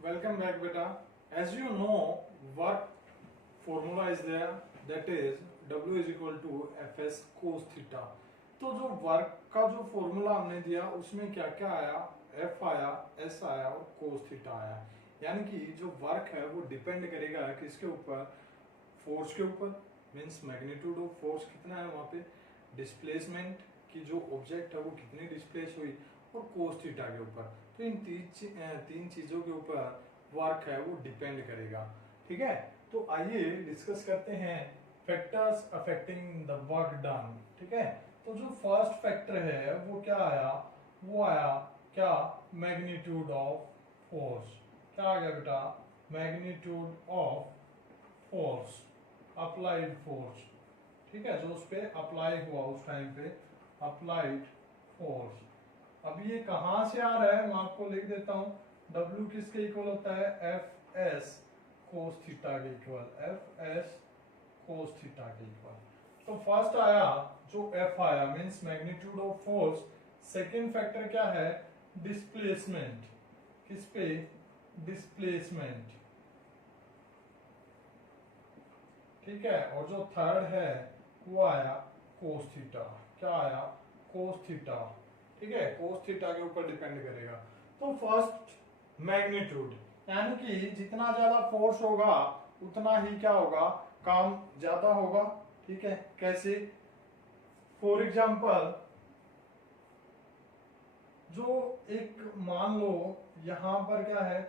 Welcome back, beta. As you know, work formula is there, that is W is equal to Fs cos theta. तो जो work का जो formula हमने दिया उसमें क्या क्या आया, F आया, S आया और cos थीटा आया। यानी कि जो वर्क है वो डिपेंड करेगा किसके ऊपर, फोर्स के ऊपर, मीन्स मैग्नीट्यूड ऑफ फोर्स कितना है वहां पे, डिस्प्लेसमेंट की जो ऑब्जेक्ट है वो कितनी डिस्प्लेस हुई, और कोस थीटा के ऊपर। तो इन तीन चीजों के ऊपर वर्क है वो डिपेंड करेगा। ठीक है, तो आइए डिस्कस करते हैं factors affecting the work done. ठीक है, तो जो फर्स्ट फैक्टर है वो क्या आया, वो आया क्या, मैग्नीट्यूड ऑफ फोर्स। क्या आ गया बेटा, magnitude of force, applied force. ठीक है, जो उस पर अप्लाई हुआ उस टाइम पे, अप्लाइड फोर्स। अब ये कहां से आ रहा है मैं आपको लिख देता हूं। W किसके इक्वल होता है, एफ एस कोस थीटा के equal, F S cos theta के इक्वल। तो फर्स्ट आया जो F आया means magnitude of force. Second factor क्या है, डिस्प्लेसमेंट, किस पे, डिस्प्लेसमेंट। ठीक है, और जो थर्ड है वो आया कोस थीटा। क्या आया, कोस थीटा। ठीक है, कोस थीटा के ऊपर डिपेंड करेगा। तो फर्स्ट मैग्नीट्यूड, यानी कि जितना ज्यादा फोर्स होगा उतना ही क्या होगा, काम ज्यादा होगा। ठीक है, कैसे, फॉर एग्जाम्पल जो एक मान लो यहां पर क्या है,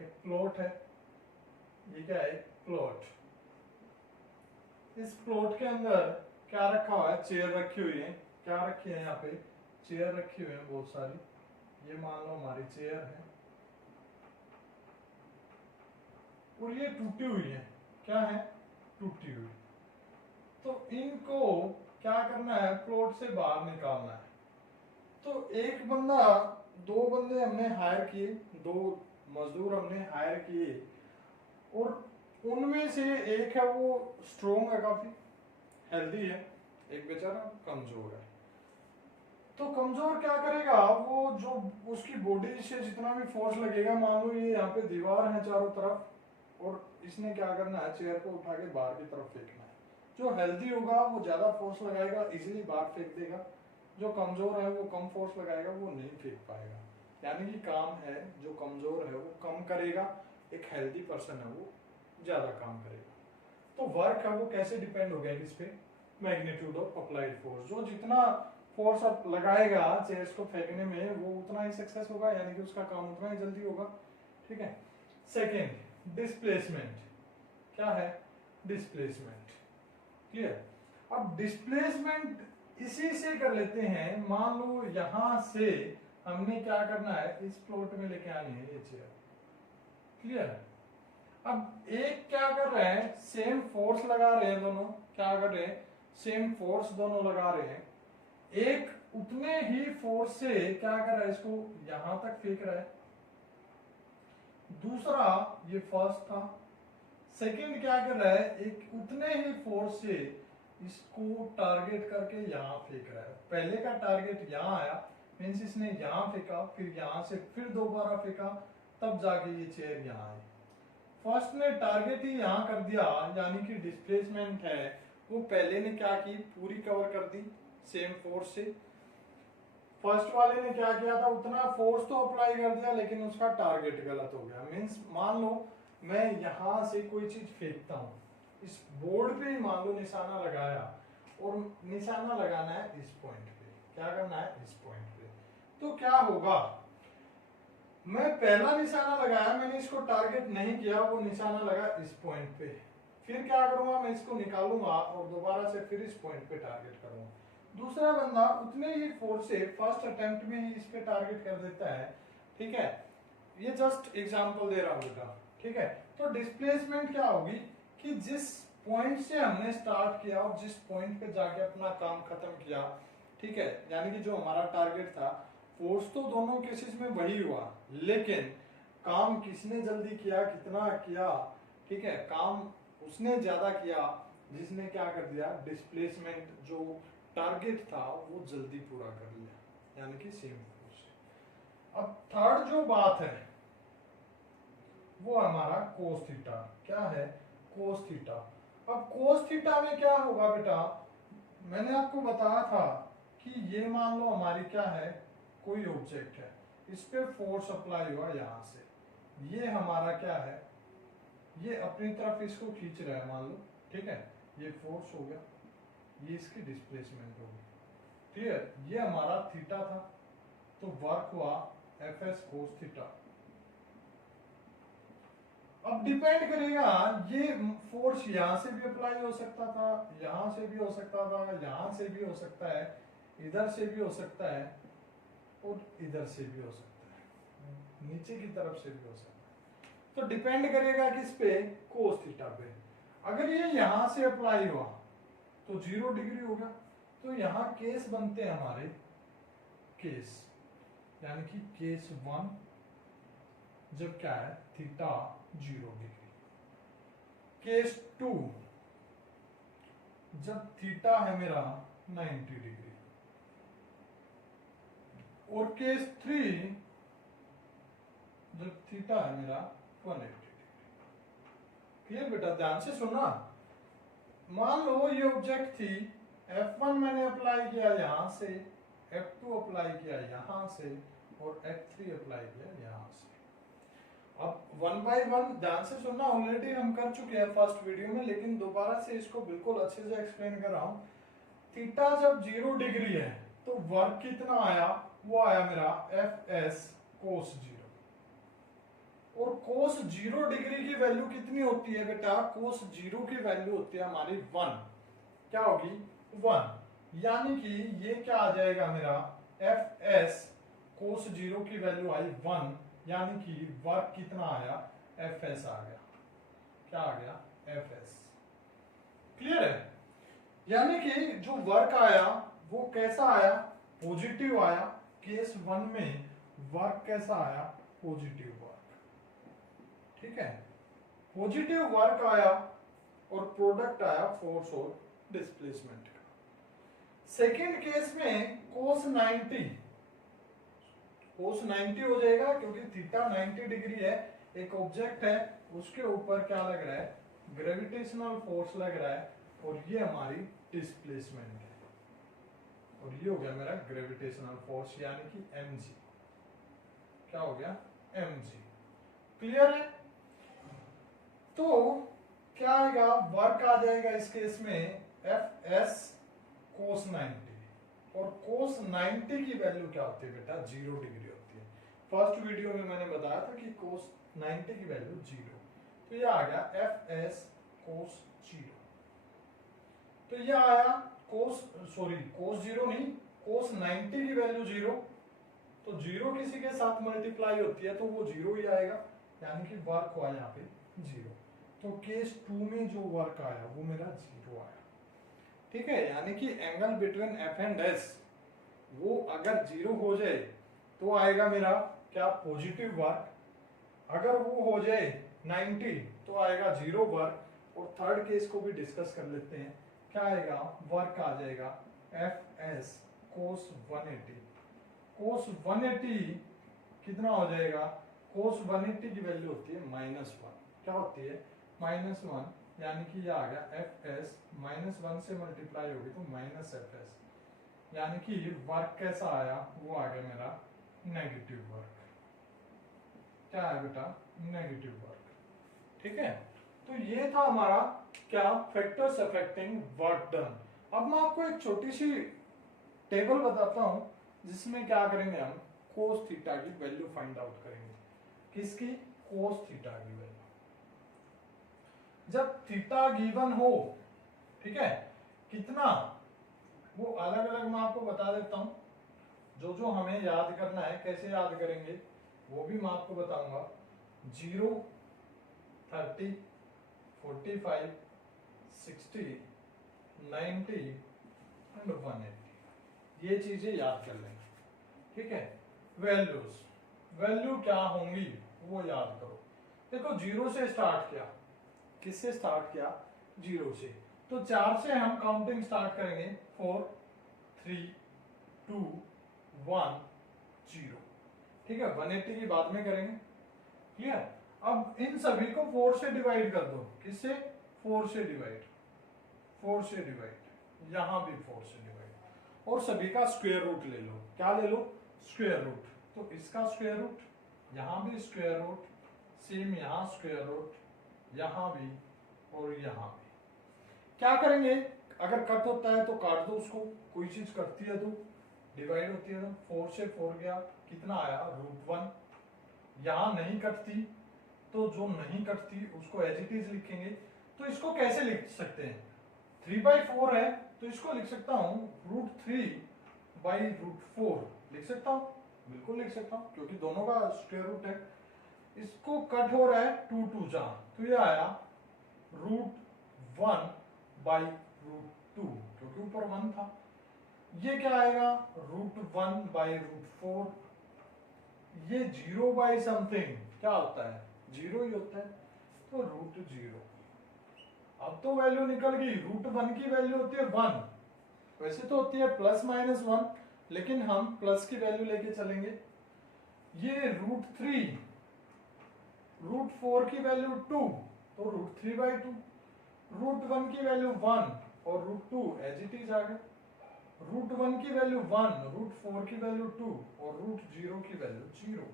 एक प्लॉट है, ये क्या है, प्लॉट। इस प्लॉट के अंदर क्या रखा हुआ है, चेयर रखी हुई है। क्या रखी है, यहाँ पे चेयर रखी हुई है बहुत सारी। ये मान लो हमारी चेयर है और ये टूटी हुई है। क्या है, टूटी हुई। तो इनको क्या करना है, प्लॉट से बाहर निकालना है। तो एक बंदा, दो बंदे हमने हायर किए, दो मजदूर हमने हायर किए, और उनमें से एक है वो स्ट्रोंग है, काफी हेल्दी है, एक बेचारा कमजोर है। तो कमजोर क्या करेगा, वो जो उसकी बॉडी से जितना भी फोर्स लगेगा, मान लो ये यहाँ पे दीवार है चारों तरफ, और इसने क्या करना है, चेयर को उठा के बाहर की तरफ फेंकना है। जो हेल्दी होगा वो ज्यादा फोर्स लगाएगा, इजीली बाहर फेंक देगा। जो कमजोर है वो कम फोर्स लगाएगा, वो नहीं फेंक पाएगा। यानी कि काम है जो कमजोर है वो कम करेगा, एक हेल्दी पर्सन है वो ज्यादा काम करेगा। तो वर्क है वो कैसे डिपेंड हो गया किस पे, मैग्नीट्यूड ऑफ अप्लाइड फोर्स। जो जितना फोर्स आप लगाएगा चेयर्स को फेंकने में वो उतना ही सक्सेस होगा, यानी कि उसका काम उतना ही जल्दी होगा। ठीक है, सेकेंड डिस्प्लेसमेंट। क्या है, डिस्प्लेसमेंट। क्लियर। अब डिस्प्लेसमेंट इसी से कर लेते हैं। मान लो यहां से हमने क्या करना है, इस प्लॉट में लेके आनी है ये चेयर। क्लियर। अब एक क्या कर रहे हैं, सेम फोर्स लगा रहे हैं दोनों। क्या कर रहे हैं, सेम फोर्स दोनों लगा रहे हैं। एक उतने ही फोर्स से क्या कर रहा है, इसको यहां तक फेंक रहा है। दूसरा, ये फर्स्ट था। सेकंड क्या कर रहा है, एक उतने ही फोर्स से इसको टारगेट करके यहां फेंक रहा है। पहले का टारगेट यहां आया, मीन्स इसने यहां फेंका, फिर यहां से फिर दोबारा फेंका, तब जाके ये चेयर यहां आई। फर्स्ट ने टारगेट ही यहां कर दिया, यानी कि डिस्प्लेसमेंट है वो पहले ने क्या की, पूरी कवर कर दी सेम फोर्स से। फर्स्ट वाले ने क्या किया था, उतना फोर्स तो अप्लाई कर दिया लेकिन उसका टारगेट गलत हो गया। मींस मान लो मैं यहां से कोई चीज फेंकता हूं, इस बोर्ड पे ही मान लो निशाना लगाया, और निशाना लगाना है इस पॉइंट पे। क्या करना है, इस पॉइंट पे। तो क्या होगा, मैं पहला निशाना लगाया, मैंने इसको टारगेट नहीं किया, वो निशाना लगा इस पॉइंट पे। फिर क्या करूंगा, मैं इसको निकालूंगा और दोबारा से फिर इस पॉइंट पे टारगेट करूंगा। दूसरा बंदा उतने ही फोर्स से फर्स्ट अटेम्प्ट में ही इस पे टारगेट कर देता है। ठीक है, ये जस्ट एग्जांपल दे रहा हूं बेटा। ठीक है, तो डिस्प्लेसमेंट क्या होगी कि जिस पॉइंट से हमने स्टार्ट किया और जिस पॉइंट पे जाके अपना काम खत्म किया, ठीक है, यानी कि जो हमारा टारगेट था, फोर्स तो दोनों केसेस में वही हुआ, लेकिन काम किसने जल्दी किया, कितना किया। ठीक है, काम उसने ज्यादा किया जिसने क्या कर दिया, डिस्प्लेसमेंट जो टारगेट था वो जल्दी पूरा कर लिया, यानी कि सेम फोर्स। अब थर्ड जो बात है वो हमारा कोस थीटा। क्या है? Cos theta. अब कोस थीटा में क्या होगा बेटा, मैंने आपको बताया था कि ये मान लो हमारी क्या है, कोई ऑब्जेक्ट है, इस पे फोर्स अप्लाई हुआ यहां से, ये हमारा क्या है, ये अपनी तरफ इसको खींच रहा है मान लो, ठीक है, ये फोर्स हो गया, ये इसकी डिस्प्लेसमेंट होगी, क्लियर। ये हमारा थीटा था, तो वर्क हुआ एफ एस कोस थीटा। अब डिपेंड करेगा, ये फोर्स यहां से भी अप्लाई हो सकता था, यहां से भी हो सकता था, यहां से भी हो सकता है, इधर से भी हो सकता है, और इधर से भी हो सकता है, नीचे की तरफ से भी हो सकता है। तो डिपेंड करेगा किस पे, कोस थीटा पे। अगर ये यहां से अप्लाई हुआ तो 0 डिग्री होगा, तो यहां केस बनते हैं हमारे, केस यानी कि केस 1 जब क्या है, थीटा 0 डिग्री। केस 2 जब थीटा है मेरा 90 डिग्री। और केस 3 जब थीटा है मेरा 180 डिग्री। क्लियर बेटा, ध्यान से सुनना। मान लो ये ऑब्जेक्ट थी, F1 मैंने अप्लाई किया यहां से, F2 अप्लाई किया यहां से, और F3 अप्लाई किया यहां से। अब 1 बाय 1 ध्यान से सुनना, ऑलरेडी हम कर चुके हैं फर्स्ट वीडियो में, लेकिन दोबारा से इसको बिल्कुल अच्छे से एक्सप्लेन कर रहा हूं। थीटा जब 0 डिग्री है तो वर्क कितना आया, वो आया मेरा एफ एस कोस 0। और कोस 0 डिग्री की वैल्यू कितनी होती है बेटा, कोस 0 की वैल्यू होती है हमारी 1। क्या होगी, 1, यानी कि ये क्या आ जाएगा मेरा, एफ एस कोस 0 की वैल्यू आई 1, यानी कि वर्क कितना आया, एफ एस आ गया। क्या आ गया, एफ एस। क्लियर है? यानी कि जो वर्क आया वो कैसा आया, पॉजिटिव आया। केस 1 में वर्क कैसा आया, पॉजिटिव वर्क। ठीक है, पॉजिटिव वर्क आया और प्रोडक्ट आया फोर्स और डिस्प्लेसमेंट का। सेकेंड केस में कोस 90 हो जाएगा, क्योंकि थीटा 90 डिग्री है, एक ऑब्जेक्ट है, उसके ऊपर क्या लग रहा है, ग्रेविटेशनल फोर्स लग रहा है, और ये हमारी डिस्प्लेसमेंट है, और ये हो गया मेरा ग्रेविटेशनल फोर्स यानी कि mg। क्या हो गया, mg। क्लियर है? तो क्या आएगा, वर्क आ जाएगा इस केस में एफ एस कोस 90, और कोस 90 की वैल्यू क्या होती है बेटा, 0 डिग्री होती है। फर्स्ट वीडियो में मैंने बताया था कि कोस 90 की वैल्यू 0, तो ये आ गया एफ एस कोस 0। तो ये आया कोस 0 नहीं, कोस 90 की वैल्यू 0, तो 0 किसी के साथ मल्टीप्लाई होती है तो वो 0 ही आएगा, यानी कि वर्क हुआ यहाँ पे 0। तो केस 2 में जो वर्क आया वो मेरा 0 आया। ठीक है, यानी कि angle between F and S वो अगर 0 हो जाए तो आएगा मेरा क्या, पॉजिटिव वर्क। अगर वो हो जाए 90 तो आएगा 0 वर्क। और थर्ड केस को भी डिस्कस कर लेते हैं, क्या आएगा, वर्क आ जाएगा एफ एस कोस 180। कोस 180 कितना हो जाएगा, कोस 180 की वैल्यू होती है -1। क्या होती है, -1, यानी कि ये आ गया एफ एस -1 से मल्टीप्लाई होगी तो -एफ एस, यानी कि वर्क कैसा आया, वो आ गया मेरा नेगेटिव वर्क। क्या है बेटा, नेगेटिव वर्क। ठीक है, तो ये था हमारा क्या, फैक्टर्स अफेक्टिंग वर्क डन। अब मैं आपको एक छोटी सी टेबल बताता हूं जिसमें क्या करेंगे, हम कोस थीटा की वैल्यू फाइंड आउट करेंगे। किसकी, कोस थीटा की वैल्यू। जब थीटा गिवन हो, ठीक है, कितना, वो अलग अलग मैं आपको बता देता हूं, जो जो हमें याद करना है, कैसे याद करेंगे वो भी मैं आपको बताऊंगा। 0, 30, 45, 60, 90 एंड 180, ये चीजें याद कर लेंगे। ठीक है, वैल्यूज, वैल्यू क्या होंगी वो याद करो। देखो 0 से स्टार्ट किया, किससे स्टार्ट किया, 0 से, तो 4 से हम काउंटिंग स्टार्ट करेंगे, 4, 3, 2, 1, 0। ठीक है, 180 की बाद में करेंगे। क्लियर? अब इन सभी को 4 से डिवाइड कर दो। किससे? 4 से डिवाइड, 4 से डिवाइड, यहां भी 4 से डिवाइड, और सभी का स्क्वायर रूट ले लो। क्या ले लो? Square root. तो इसका स्क्वायर रूट, यहां भी स्क्वायर रूट, सेम यहां स्क्वायर रूट, यहां भी और यहां भी। क्या करेंगे? अगर कट होता है तो काट दो उसको, कोई चीज कटती है तो डिवाइड होती है तो 4 से 4 गया, कितना आया? √1। यहां नहीं कटती तो जो नहीं कटती उसको एज इट इज लिखेंगे। तो इसको कैसे लिख सकते हैं? 3/4 है तो इसको लिख सकता हूं √3/√4 लिख सकता हूं, बिल्कुल लिख सकता हूं, क्योंकि दोनों का स्क्वायर रूट है। इसको कट हो रहा है 2 2 जा, तो ये आया √1/√2, क्योंकि ऊपर 1 था। ये क्या आएगा? √1/√4। ये 0/समथिंग क्या होता है? 0 ही होता है, तो √0। अब तो वैल्यू निकल गई। √1 की वैल्यू होती है 1, वैसे तो होती है ±1, लेकिन हम प्लस की वैल्यू लेके चलेंगे। ये √3, √4 की वैल्यू 2, तो √3/2। √1 की वैल्यू 1 और √2 एज इट इज आ गया। √1 की वैल्यू 1, √4 की वैल्यू 2 और √0 की वैल्यू 0।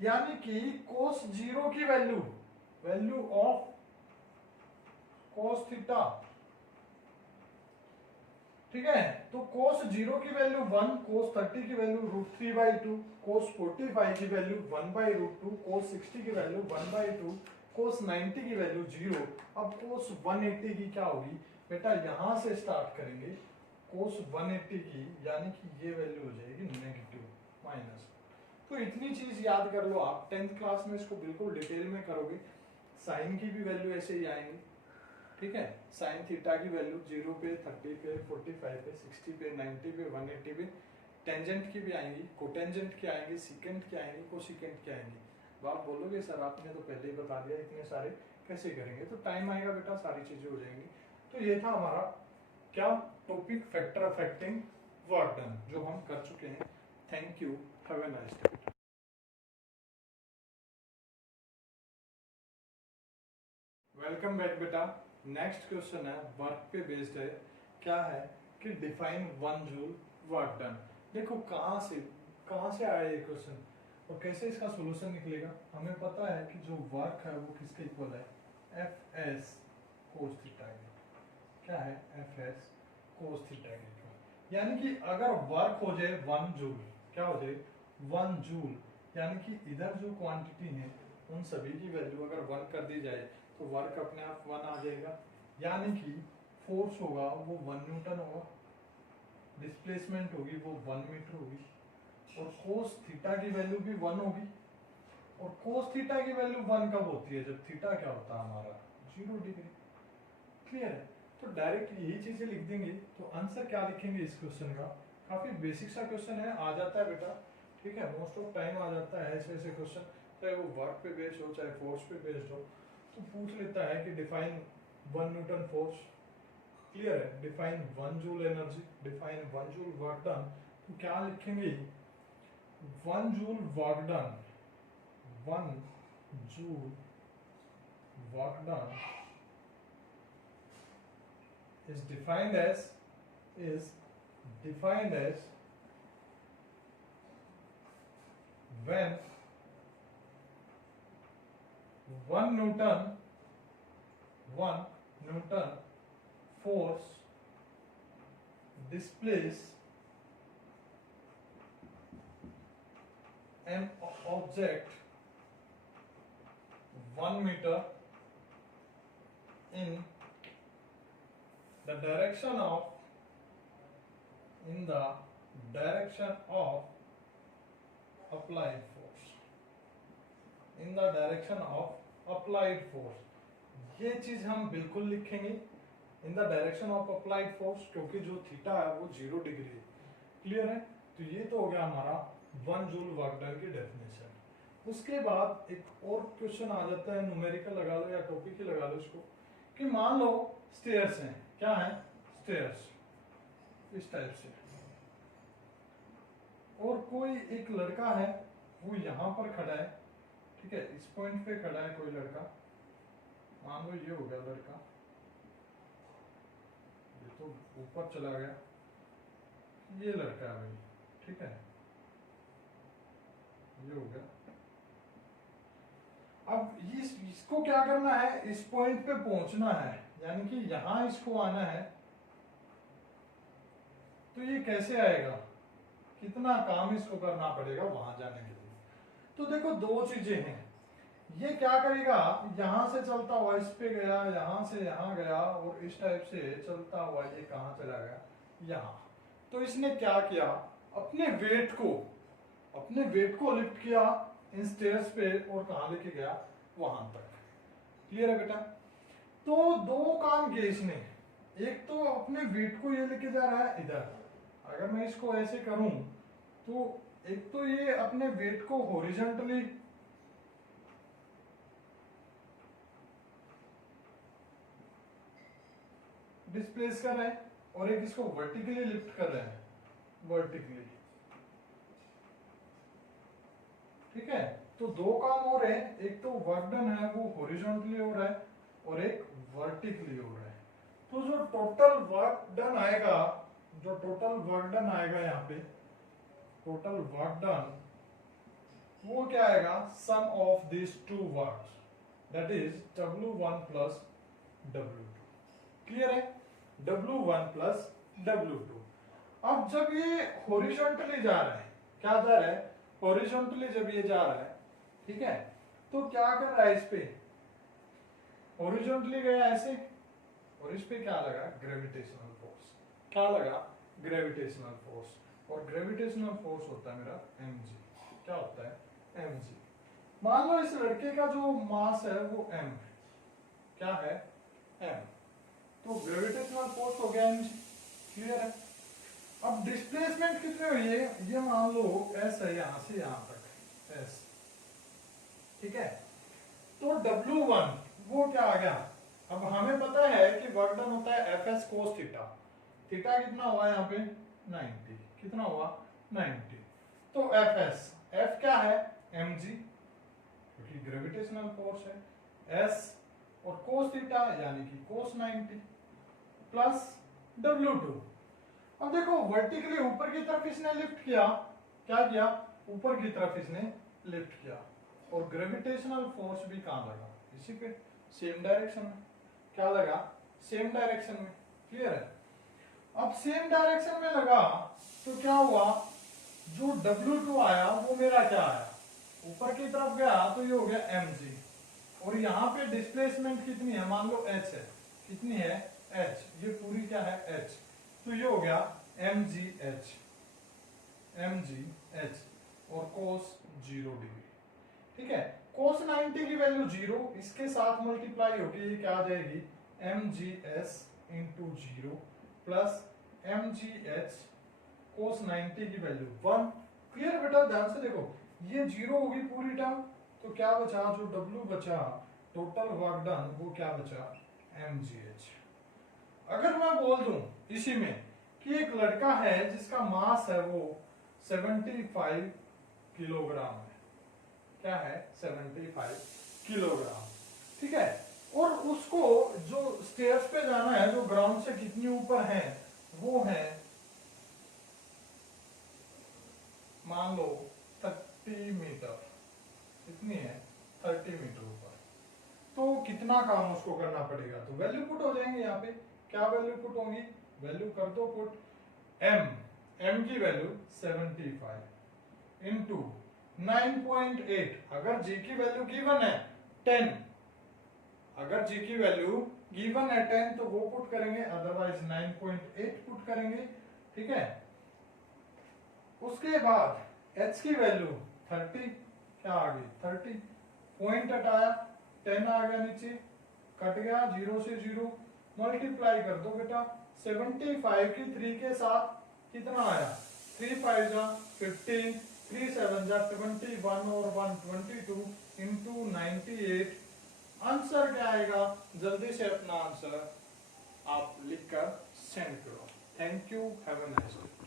यानी कि cos 0 की value, value of cos theta, ठीक है। तो cos 0 की वैल्यू 1, cos 30 की वैल्यू √3/2, cos 45 की वैल्यू 1/√2, cos 60 की वैल्यू 1/2, cos 90 की वैल्यू 0। अब cos 180 की क्या होगी बेटा? यहां से स्टार्ट करेंगे cos 180 की, यानी कि ये वैल्यू हो जाएगी नेगेटिव, माइनस। तो इतनी चीज याद कर लो आप, 10th क्लास में इसको बिल्कुल डिटेल में करोगे। साइन की भी वैल्यू ऐसे ही आएंगी, ठीक है। साइन थीटा की वैल्यू 0 पे, 30 पे, 45 पे, 60 पे, 90 पे, 180 पे। टेंजेंट की भी आएंगी, कोटेंजेंट की आएंगी, सिकेंट की आएंगी, कोसिकेंट की आएंगी। तो आप बोलोगे सर आपने तो पहले ही बता दिया, इतने सारे कैसे करेंगे? तो टाइम आएगा बेटा, सारी चीजें हो जाएंगी। तो ये था हमारा क्या topic, factor affecting work done, जो हम कर चुके हैं। Thank you, have a nice day. Welcome back बेटा। नेक्स्ट क्वेश्चन है वर्क पे बेस्ड है। क्या है कि डिफाइन 1 जूल वर्क डन। देखो कहां से आया ये क्वेश्चन और कैसे इसका सॉल्यूशन निकलेगा। हमें पता है कि जो वर्क है वो किसके इक्वल है? Fs cos theta. क्या है? Fs cos थीटा के इक्वल। यानी कि अगर वर्क हो जाए 1 जूल, क्या हो जाए? 1 जूल, यानी कि इधर जो क्वांटिटी है उन सभी की वैल्यू अगर 1 कर दी जाए तो वर्क अपने आप 1 आ जाएगा। यानी कि फोर्स होगा वो 1 न्यूटन होगा, डिस्प्लेसमेंट होगी वो 1 मीटर होगी, और कोस थीटा की वैल्यू भी 1 होगी। और कोस थीटा की वैल्यू 1 कब होती है? जब थीटा क्या होता है हमारा? 0 डिग्री। क्लियर है? तो डायरेक्ट यही चीजें लिख देंगे। तो आंसर क्या लिखेंगे इस क्वेश्चन का? काफी बेसिक सा क्वेश्चन है, आ जाता है बेटा, ठीक है। मोस्ट ऑफ टाइम आ जाता है ऐसे ऐसे क्वेश्चन, चाहे वो वर्क पे बेस्ड हो चाहे फोर्स पे बेस्ड हो। तो पूछ लेता है कि डिफाइन 1 न्यूटन फोर्स। क्लियर है? Define 1 joule energy, define 1 joule work done. तो क्या लिखेंगे? 1 joule work done, 1 joule work done is defined as when 1 Newton force displace an object 1 meter in the direction of applied force, in the direction of applied force। ये चीज हम बिल्कुल लिखेंगे, in the direction of applied force, क्योंकि जो theta है वो 0 degree है। क्लियर है? तो ये तो हो गया हमारा 1 जूल वर्क डन की डेफिनेशन। उसके बाद एक और क्वेश्चन आ जाता है, न्यूमेरिकल लगा लो या टॉपिक ही लगा लो इसको, कि मान लो स्टेयर्स हैं। क्या है? स्टेयर्स, इस टाइप से, और कोई एक लड़का है वो यहां पर खड़ा है, ठीक है, इस पॉइंट पे खड़ा है कोई लड़का, मान लो ये हो गया लड़का, ये तो ऊपर चला गया, ये लड़का है भाई, ठीक है, ये हो गया। अब इसको क्या करना है, इस पॉइंट पे पहुंचना है, यानी कि यहां इसको आना है। तो ये कैसे आएगा, कितना काम इसको करना पड़ेगा वहां जाने के लिए। तो देखो दो चीजें हैं, ये क्या करेगा, यहां से चलता हुआ इस पे गया, यहां से यहां गया, और इस टाइप से चलता हुआ ये कहां चला गया, यहां। तो इसने क्या किया, अपने वेट को लिफ्ट किया इन स्टेयर्स पे और कहां लेके गया, वहां तक। क्लियर है बेटा। तो दो काम किए इसने, एक तो अपने वेट को ये लेके जा रहा है इधर, अगर मैं इसको ऐसे करूं तो एक तो ये अपने वेट को हॉरिजॉन्टली डिस्प्लेस कर रहे हैं, और एक इसको वर्टिकली लिफ्ट कर रहे हैं, वर्टिकली। ठीक है, तो दो काम हो रहे हैं, एक तो वर्क डन है वो हॉरिजॉन्टली हो रहा है, और एक वर्टिकली हो रहा है। तो जो टोटल वर्क डन आएगा, यहाँ पे टोटल वर्क डन, वो क्या आएगा, sum of this two works, that is W1 plus W2। Clear है, W1 प्लस W2। अब जब ये हॉरिजॉन्टली जा रहा है, क्या जा रहा है, हॉरिजॉन्टली जब ये जा रहा है, ठीक है, तो क्या कर रहा है, इस पे हॉरिजॉन्टली गया ऐसे, और इस पे क्या लगा, ग्रेविटेशनल फोर्स। क्या लगा, ग्रेविटेशनल फोर्स, और ग्रेविटेशनल फोर्स होता है मेरा mg। क्या होता है, mg। मान लो इस लड़के का जो मास है वो m है, क्या है, m। तो ग्रेविटेशनल फोर्स हो गया mg। क्लियर है। अब डिस्प्लेसमेंट कितनी हुई है, ये मान लो s है, यहां से यहां तक s, ठीक है। तो W1 वो क्या आ गया, अब हमें पता है कि वर्क डन होता है Fs cos थीटा। थीटा कितना हुआ यहाँ पे, 90। कितना हुआ, 90। तो Fs, F क्या है, mg, क्योंकि ग्रेविटेशनल फोर्स है, s और cos थीटा यानी कि cos 90 प्लस W2। अब देखो वर्टिकली ऊपर की तरफ इसने लिफ्ट किया, क्या किया, ऊपर की तरफ इसने लिफ्ट किया, और ग्रेविटेशनल फोर्स भी कहां लगा, इसी पे, सेम डायरेक्शन में। क्या लगा, सेम डायरेक्शन में। क्लियर है। अब सेम डायरेक्शन में लगा तो क्या हुआ, जो W2 आया वो मेरा क्या आया, ऊपर की तरफ गया तो ये हो गया mg, और यहाँ पे डिस्प्लेसमेंट कितनी है, मान लो h है, कितनी है, h, ये पूरी क्या है, h, तो ये हो गया mgh, और cos 0 डिग्री। ठीक है, cos 90 की वैल्यू 0, इसके साथ मल्टीप्लाई होगी, ये क्या आ जाएगी, mgs into 0 plus mgh cos 90 की वैल्यू 1। क्लियर बेटा, ध्यान से देखो, ये 0 होगी पूरी टर्म, तो क्या बचा, जो W बचा, टोटल वर्क डन, वो क्या बचा, mgh। अगर मैं बोल दूं इसी में कि एक लड़का है जिसका मास है वो 75 किलोग्राम है, क्या है, 75 किलोग्राम, ठीक है, और उसको जो स्टेयर्स पे जाना है, जो ग्राउंड से कितनी ऊपर है, वो है मान लो 30 मीटर, कितनी है, 30 मीटर ऊपर। तो कितना काम उसको करना पड़ेगा, तो वैल्यू पुट हो जाएंगे यहाँ पे। क्या वैल्यू पुट होंगी, वैल्यू कर दो पुट, m की वैल्यू 75 इंटू 9.8, अगर g की वैल्यू गिवन है 10, अगर g की वैल्यू गिवन है 10 तो वो पुट करेंगे, अदरवाइज 9.8 पुट करेंगे। ठीक है, उसके बाद h की वैल्यू 30, क्या आ गई, 30, पॉइंट हटाया, 10 आ गया नीचे, कट गया 0 से 0, मल्टीप्लाई कर दो बेटा, 75 की 3 के साथ कितना आया, 3 5 जा 15, 3 7 जा 21 और 1 22 इंटू 98। आंसर क्या आएगा, जल्दी से अपना आंसर आप लिखकर सेंड करो। Thank you, have a nice day.